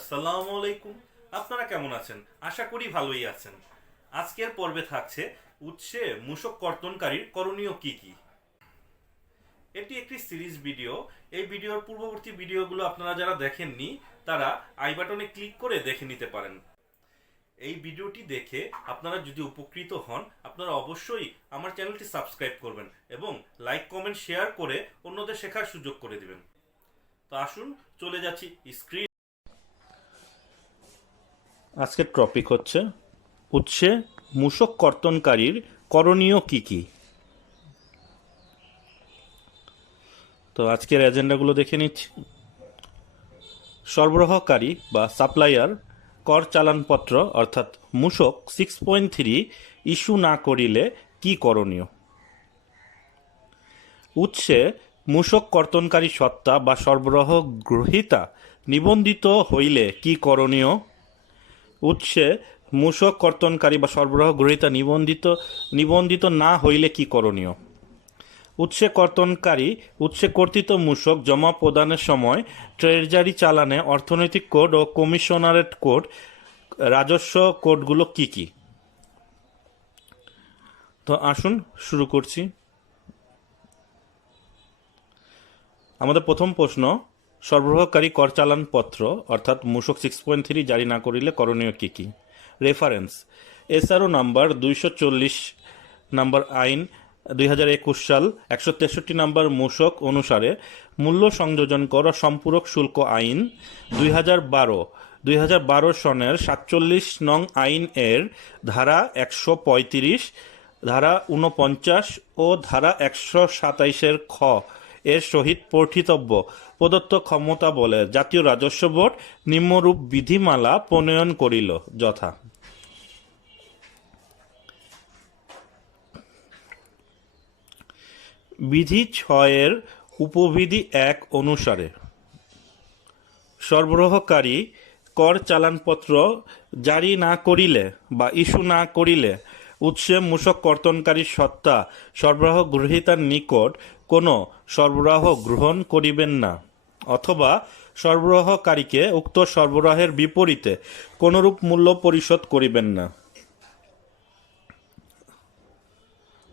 আসসালামু আলাইকুম। আপনারা কেমন আছেন? আশা করি ভালোই আছেন। আজকের পর্বে থাকছে উৎসে মূসক কর্তনকারীর করণীয় কি কি। এটি একটি সিরিজ ভিডিও। এই ভিডিওর পূর্ববর্তী ভিডিওগুলো আপনারা যারা দেখেননি তারা আই বাটনে ক্লিক করে দেখে নিতে পারেন। এই ভিডিওটি দেখে আপনারা যদি উপকৃত হন, আপনারা অবশ্যই আমার চ্যানেলটি সাবস্ক্রাইব করবেন এবং লাইক কমেন্ট শেয়ার করে অন্যদের শেখার সুযোগ করে দিবেন। তো আসুন চলে যাচ্ছি স্ক্রিন। আজকের টপিক হচ্ছে উৎসে মূসক কর্তনকারীর করণীয় কি কি। তো আজকের এজেন্ডাগুলো দেখে নিচ্ছি। সরবরাহকারী বা সাপ্লায়ার কর চালানপত্র অর্থাৎ মূসক 6.3 ইস্যু না করিলে কি করণীয়। উৎসে মূসক কর্তনকারী সত্তা বা সরবরাহ গ্রহীতা নিবন্ধিত হইলে কি করণীয়। উৎসে মূসক কর্তনকারী বা সরবরাহ গ্রহীতা নিবন্ধিত না হইলে কি করণীয়। উৎসে কর্তনকারী উৎসে কর্তৃত মূসক জমা প্রদানের সময় ট্রেজারি চালানে অর্থনৈতিক কোড ও কমিশনারেট কোড রাজস্ব কোডগুলো কি কি। তো আসুন শুরু করছি। আমাদের প্রথম প্রশ্ন, সরবরাহকারী কর চালানপত্র অর্থাৎ মূসক 6.3 জারি না করিলে করণীয় কি কি। রেফারেন্স এসআরও নাম্বার 240 নাম্বার আইন 2021 সাল 163 নাম্বার মূসক অনুসারে মূল্য সংযোজন কর সম্পূরক শুল্ক আইন 2012 সনের 47 নং আইন এর ধারা 135, ধারা 49 ও ধারা 127 খ এর সহিত পঠিতব্য প্রদত্ত ক্ষমতা বলে জাতীয় রাজস্ব বোর্ড নিম্নরূপ বিধিমালা প্রণয়ন করিল, যথা। বিধি 6 উপবিধি 1 অনুসারে সরবরাহকারী কর চালানপত্র জারি না করিলে বা ইস্যু না করিলে উৎসে মূসক কর্তনকারী সত্তা সরবরাহ গ্রহীতার নিকট কোনো সরবরাহ গ্রহণ করিবেন না, অথবা সরবরাহকারীকে উক্ত সরবরাহের বিপরীতে কোনরূপ মূল্য পরিশোধ করিবেন না।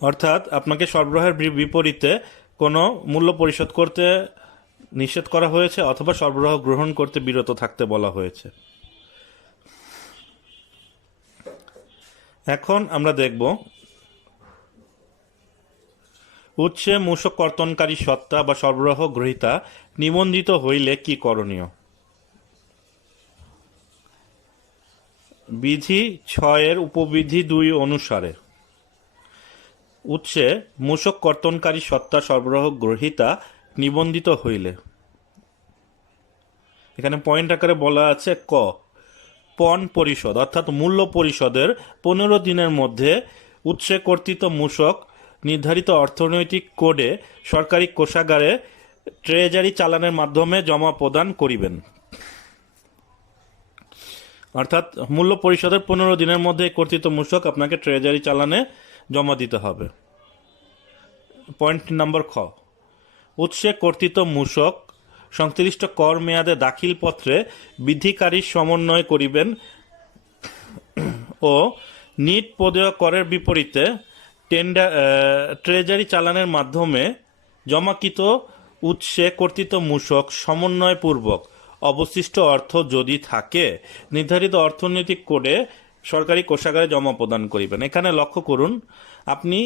অর্থাৎ আপনাকে সরবরাহের বিপরীতে কোনো মূল্য পরিশোধ করতে নিষেধ করা হয়েছে অথবা সরবরাহ গ্রহণ করতে বিরত থাকতে বলা হয়েছে। এখন আমরা দেখব উৎসে মূসক কর্তনকারী সত্তা বা সরবরাহ গ্রহীতা নিবন্ধিত হইলে কি করণীয়। বিধি 6 উপবিধি 2 অনুসারে উৎসে মূসক কর্তনকারী সত্তা সরবরাহ গ্রহীতা নিবন্ধিত হইলে, এখানে পয়েন্ট আকারে বলা আছে ক, পণ পরিশোধ অর্থাৎ মূল্য পরিশোধের 15 দিনের মধ্যে উৎসে কর্তৃত মূসক নির্ধারিত অর্থনৈতিক কোডে সরকারি কোষাগারে ট্রেজারি চালানের মাধ্যমে জমা প্রদান করিবেন। অর্থাৎ মূল্য পরিশোধের 15 দিনের মধ্যে কর্তৃত মূসক আপনাকে ট্রেজারি চালানে জমা দিতে হবে। পয়েন্ট নাম্বার খ, উৎসে কর্তৃত মূসক সংশ্লিষ্ট কর মেয়াদে দাখিল পত্রে বিধিকারীর সমন্বয় করিবেন ও নিট প্রদেয় করের বিপরীতে ট্রেজারি চালানের মাধ্যমে জমাকৃত উৎসে কর্তৃত মূসক সমন্বয়পূর্বক অবশিষ্ট অর্থ যদি থাকে নির্ধারিত অর্থনৈতিক কোডে সরকারি কোষাগারে জমা প্রদান করিবেন। এখানে লক্ষ্য করুন, আপনি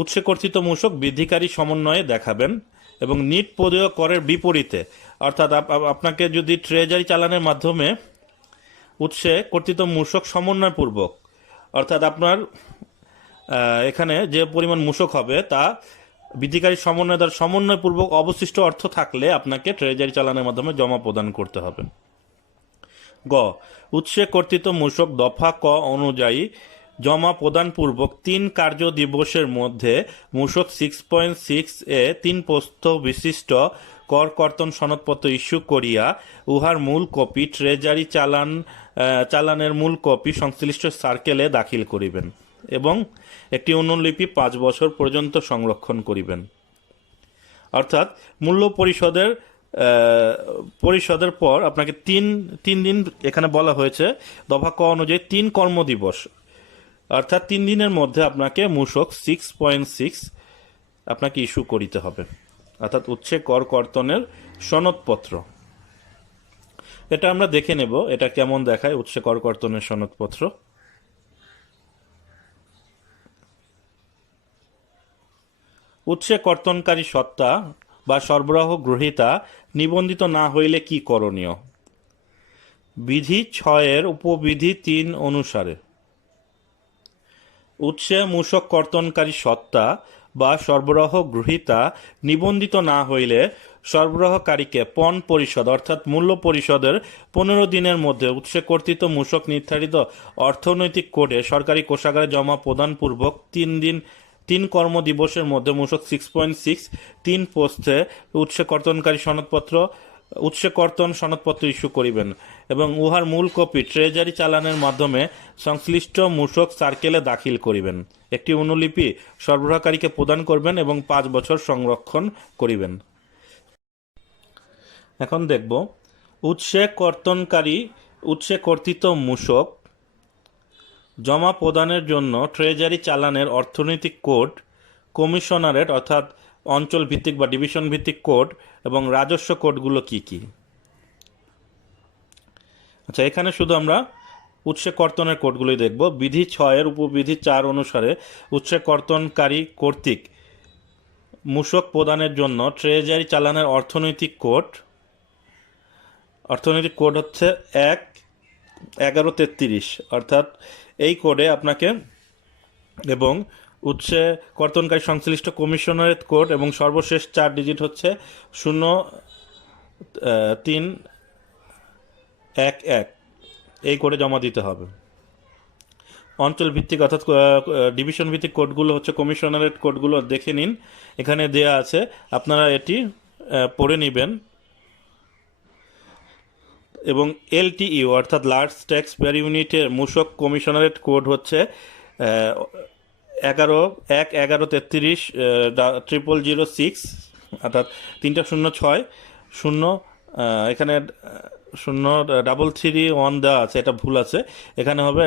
উৎসে কর্তৃত মূসক বিধিকারী সমন্বয়ে দেখাবেন এবং নিট প্রদেয় করের বিপরীতে, অর্থাৎ আপনাকে যদি ট্রেজারি চালানের মাধ্যমে উৎসে কর্তৃত মূসক সমন্বয়পূর্বক, অর্থাৎ আপনার এখানে যে পরিমাণ মূসক হবে তা বিধিকারী সমন্বয় দ্বারা সমন্বয়পূর্বক অবশিষ্ট অর্থ থাকলে আপনাকে ট্রেজারি চালানের মাধ্যমে জমা প্রদান করতে হবে। গ, উৎসে কর্তৃত মূসক দফা ক অনুযায়ী জমা প্রদান পূর্বক 3 কার্য দিবসের মধ্যে মূসক 6.6 এ 3 প্রস্থ বিশিষ্ট কর কর্তন সনদপত্র ইস্যু করিয়া উহার মূল কপি ট্রেজারি চালানের মূল কপি সংশ্লিষ্ট সার্কেলে দাখিল করিবেন এবং একটি অনুলিপি 5 বছর পর্যন্ত সংরক্ষণ করিবেন। অর্থাৎ মূল্য পরিশোধের পরিশোধের পর আপনাকে তিন তিন দিন এখানে বলা হয়েছে দফা ক অনুযায়ী 3 কর্মদিবস অর্থাৎ 3 দিনের মধ্যে আপনাকে মূসক 6.6 আপনাকে ইস্যু করিতে হবে, অর্থাৎ উৎসে কর কর্তনের সনদপত্র। এটা আমরা দেখে নেব এটা কেমন দেখায় উৎসে কর কর্তনের সনদপত্র। উৎসে কর্তনকারী সত্তা বা সরবরাহ গ্রহীতা নিবন্ধিত না হইলে কি করণীয়? বিধি 6 উপবিধি 3 অনুসারে উৎসে মূসক কর্তনকারী সত্তা বা সরবরাহ গ্রহীতা নিবন্ধিত না হইলে সরবরাহকারীকে পণ পরিশোধ অর্থাৎ মূল্য পরিশোধের 15 দিনের মধ্যে উৎসে কর্তৃত মূসক নির্ধারিত অর্থনৈতিক কোডে সরকারি কোষাগারে জমা প্রদানপূর্বক 3 কর্মদিবসের মধ্যে মূসক 6.6 3 পোস্টে উৎসে কর্তনকারী সনদপত্র উৎসে কর্তন সনদপত্র ইস্যু করিবেন এবং উহার মূল কপি ট্রেজারি চালানের মাধ্যমে সংশ্লিষ্ট মূসক সার্কেলে দাখিল করিবেন। একটি অনুলিপি সরবরাহকারীকে প্রদান করবেন এবং 5 বছর সংরক্ষণ করিবেন। এখন দেখব উৎসে কর্তৃত মূসক জমা প্রদানের জন্য ট্রেজারি চালানের অর্থনৈতিক কোড, কমিশনারেট অর্থাৎ অঞ্চল ভিত্তিক বা ডিভিশন ভিত্তিক কোড এবং রাজস্ব কোডগুলো কি কি। আচ্ছা, এখানে শুধু আমরা উৎসে কর্তনের কোডগুলোই দেখব। বিধি 6 উপবিধি 4 অনুসারে উৎসে কর্তনকারী কর্তৃক মূসক প্রদানের জন্য ট্রেজারি চালানের অর্থনৈতিক কোড হচ্ছে 1-1133, অর্থাৎ এই কোডে আপনাকে এবং উৎসে কর্তনকারী সংশ্লিষ্ট কমিশনারেট কোড এবং সর্বশেষ 4 ডিজিট হচ্ছে 0311, এই কোডে জমা দিতে হবে। অঞ্চল ভিত্তিক অর্থাৎ ডিভিশন ভিত্তিক কোডগুলো হচ্ছে কমিশনারেট কোডগুলো দেখে নিন, এখানে দেয়া আছে, আপনারা এটি পড়ে নেবেন। এবং এলটিইউ অর্থাৎ লার্জ ট্যাক্স পেয়ার ইউনিটের মূসক কমিশনারেট কোড হচ্ছে 1-1133-0006, অর্থাৎ 306 এখানে 0331 দেওয়া আছে, এটা ভুল আছে, এখানে হবে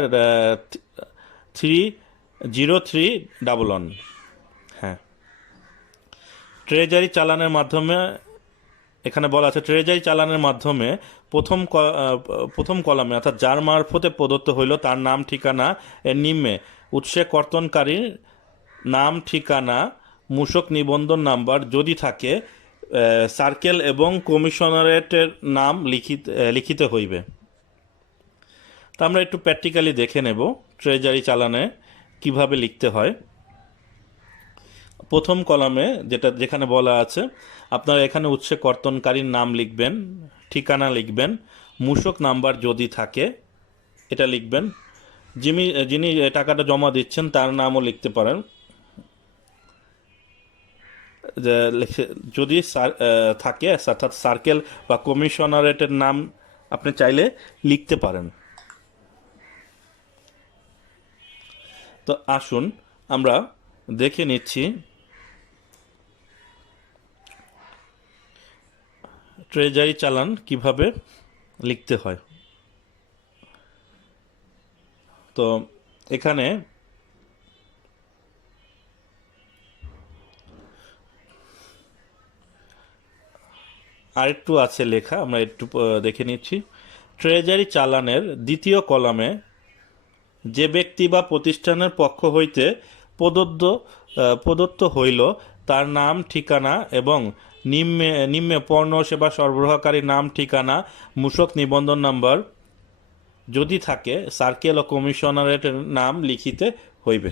30311। হ্যাঁ, ট্রেজারি চালানের মাধ্যমে এখানে বলা আছে ট্রেজারি চালানের মাধ্যমে প্রথম কলামে অর্থাৎ যার মারফতে প্রদত্ত হইল তার নাম ঠিকানা এর নিম্নে উৎসে কর্তনকারীর নাম ঠিকানা মূসক নিবন্ধন নাম্বার যদি থাকে সার্কেল এবং কমিশনারেটের নাম লিখিতে হইবে। তা আমরা একটু প্র্যাকটিক্যালি দেখে নেব ট্রেজারি চালানে কিভাবে লিখতে হয়। প্রথম কলামে যেখানে বলা আছে আপনারা এখানে উৎসে কর্তনকারীর নাম লিখবেন, ঠিকানা লিখবেন, মূসক নাম্বার যদি থাকে এটা লিখবেন, যিনি টাকাটা জমা দিচ্ছেন তার নামও লিখতে পারেন, যদি থাকে অর্থাৎ সার্কেল বা কমিশনারেটের নাম আপনি চাইলে লিখতে পারেন। তো আসুন আমরা দেখে নিচ্ছি ট্রেজারি চালান কিভাবে লিখতে হয়। তো এখানে আরেকটু আছে লেখা, আমরা একটু দেখে নিচ্ছি। ট্রেজারি চালানের দ্বিতীয় কলামে যে ব্যক্তি বা প্রতিষ্ঠানের পক্ষ হইতে প্রদত্ত হইল তার নাম ঠিকানা এবং নিম্নে পণ্য সেবা সরবরাহকারীর নাম ঠিকানা মূসক নিবন্ধন নাম্বার যদি থাকে সার্কেল ও কমিশনারেটের নাম লিখিতে হইবে।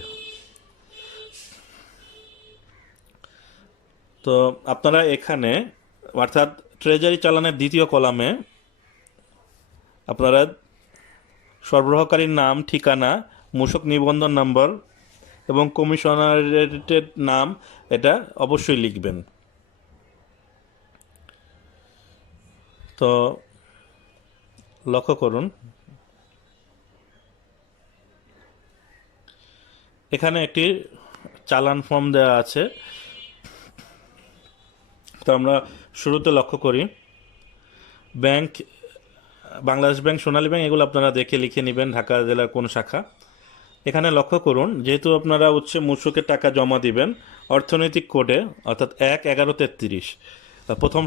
তো আপনারা এখানে অর্থাৎ ট্রেজারি চালানের দ্বিতীয় কলামে আপনারা সরবরাহকারীর নাম ঠিকানা মূসক নিবন্ধন নাম্বার এবং কমিশনারেটের নাম এটা অবশ্যই লিখবেন। তো লক্ষ্য করুন এখানে একটি চালান ফর্ম দেওয়া আছে। তো আমরা শুরুতে লক্ষ্য করি ব্যাংক বাংলাদেশ ব্যাংক, সোনালী ব্যাংক, এগুলো আপনারা দেখে লিখে নেবেন ঢাকা জেলার কোন শাখা। এখানে লক্ষ্য করুন, যেহেতু আপনারা উৎসে মূসকের টাকা জমা দিবেন অর্থনৈতিক কোডে অর্থাৎ 1/11/33 প্রথম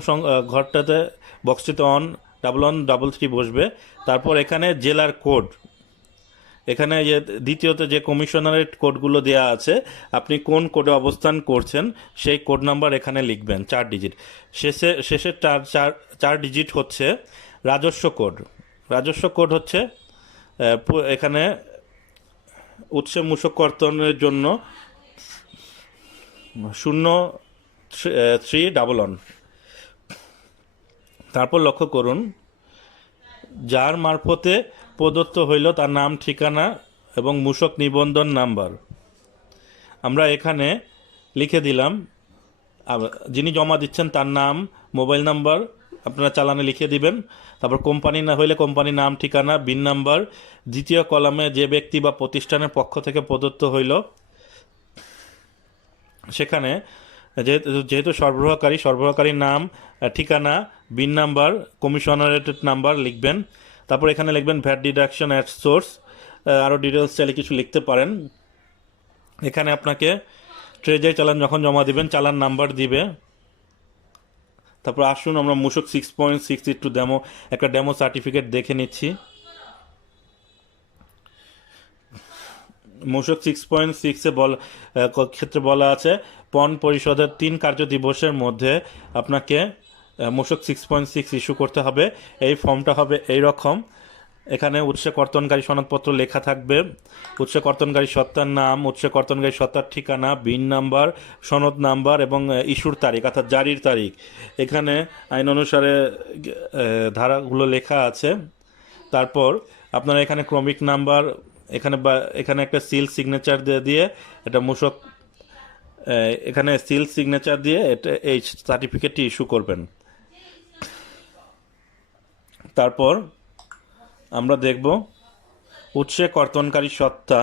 ঘরটাতে বক্সটিতে 11133 বসবে। তারপর এখানে জেলার কোড, এখানে যে দ্বিতীয়তে যে কমিশনারেট কোডগুলো দেওয়া আছে, আপনি কোন কোডে অবস্থান করছেন সেই কোড নাম্বার এখানে লিখবেন 4 ডিজিট। শেষের চার ডিজিট হচ্ছে রাজস্ব কোড। রাজস্ব কোড হচ্ছে এখানে উৎসে মূসক কর্তনের জন্য 0311। তারপর লক্ষ্য করুন, যার মারফতে প্রদত্ত হইল তার নাম, ঠিকানা এবং মূসক নিবন্ধন নাম্বার আমরা এখানে লিখে দিলাম। যিনি জমা দিচ্ছেন তার নাম, মোবাইল নাম্বার আপনারা চালানে লিখে দিবেন। তারপর কোম্পানি না হইলে কোম্পানির নাম, ঠিকানা, বিন নাম্বার। দ্বিতীয় কলামে যে ব্যক্তি বা প্রতিষ্ঠানের পক্ষ থেকে প্রদত্ত হইল সেখানে যেহেতু সরবরাহকারীর নাম, ঠিকানা, বিন নাম্বার, কমিশনারেটেড নাম্বার লিখবেন। তারপর এখানে লিখবেন ভ্যাট ডিডাকশন অ্যাট সোর্স। আরও ডিটেলস চাইলে কিছু লিখতে পারেন। এখানে আপনাকে ট্রেজারি চালান যখন জমা দিবেন চালান নাম্বার দিবে। তারপর আসুন আমরা মূসক 6.6 একটু একটা ডেমো সার্টিফিকেট দেখে নিচ্ছি। মূসক 6.6 ক্ষেত্রে বলা আছে পণ পরিশোধের 3 কার্য দিবসের মধ্যে আপনাকে মূসক 6.6 ইস্যু করতে হবে। এই ফর্মটা হবে এই রকম। এখানে উৎসে কর্তনকারী সনদপত্র লেখা থাকবে, উৎসে কর্তনকারী সত্তার নাম, উৎসে কর্তনকারী সত্তার ঠিকানা, বিন নাম্বার, সনদ নাম্বার এবং ইস্যুর তারিখ অর্থাৎ জারির তারিখ। এখানে আইন অনুসারে ধারাগুলো লেখা আছে। তারপর আপনারা এখানে ক্রমিক নাম্বার, এখানে একটা সিল সিগনেচার দিয়ে এটা মূসক এখানে সিল সিগনেচার দিয়ে এই সার্টিফিকেটটি ইস্যু করবেন। তারপর আমরা দেখব উৎসে কর্তনকারী সত্তা।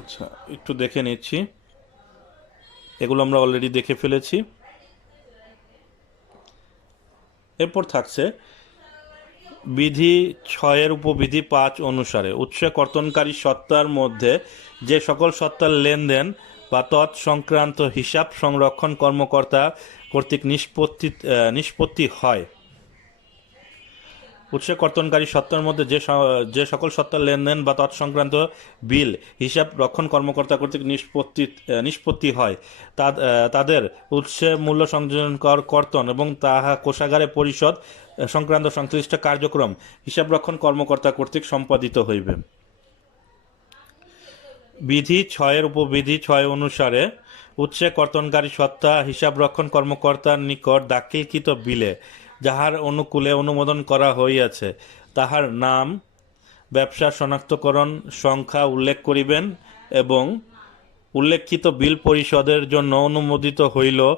আচ্ছা, একটু দেখে নিচ্ছি, এগুলো আমরা অলরেডি দেখে ফেলেছি। এরপর থাকছে বিধি 6 উপবিধি 5 অনুসারে উৎসে কর্তনকারী সত্তার মধ্যে যে সকল সত্তার লেনদেন বা তৎসংক্রান্ত হিসাব সংরক্ষণ কর্মকর্তা কর্তৃক নিষ্পত্তি হয়। উৎসে কর্তনকারী সত্তার মধ্যে যে সকল সত্তার লেনদেন বা তৎসংক্রান্ত বিল হিসাব রক্ষণ কর্মকর্তা কর্তৃক নিষ্পত্তি হয় তাদের উৎসে মূল্য সংযোজন কর কর্তন এবং তাহা কোষাগারে পরিশোধ সংক্রান্ত সংশ্লিষ্ট কার্যক্রম হিসাব রক্ষণ কর্মকর্তা কর্তৃক সম্পাদিত হইবে। বিধি 6 উপবিধি 6 অনুসারে উৎসে কর্তনকারী সত্তা হিসাব রক্ষণ কর্মকর্তার নিকট দাখিলকৃত বিলে যাহার অনুকূলে অনুমোদন করা হইয়াছে তাহার নাম, ব্যবসা শনাক্তকরণ সংখ্যা উল্লেখ করিবেন এবং উল্লেখিত বিল পরিশোধের জন্য অনুমোদিত হইলে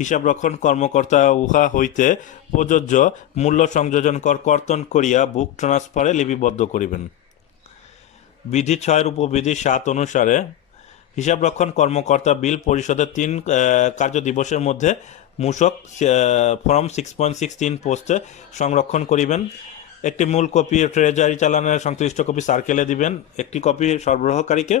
হিসাবরক্ষণ কর্মকর্তা উহা হইতে প্রযোজ্য মূল্য সংযোজন কর কর্তন করিয়া বুক ট্রান্সফারে লিপিবদ্ধ করিবেন। বিধি 6 উপবিধি 7 অনুসারে হিসাবরক্ষণ কর্মকর্তা বিল পরিশোধের 3 কার্য দিবসের মধ্যে মূসক ফর্ম 6.16 পোস্টে সংরক্ষণ করিবেন। একটি মূল কপি ট্রেজারি চালানের সংশ্লিষ্ট কপি সার্কেলে দিবেন, একটি কপি সরবরাহকারীকে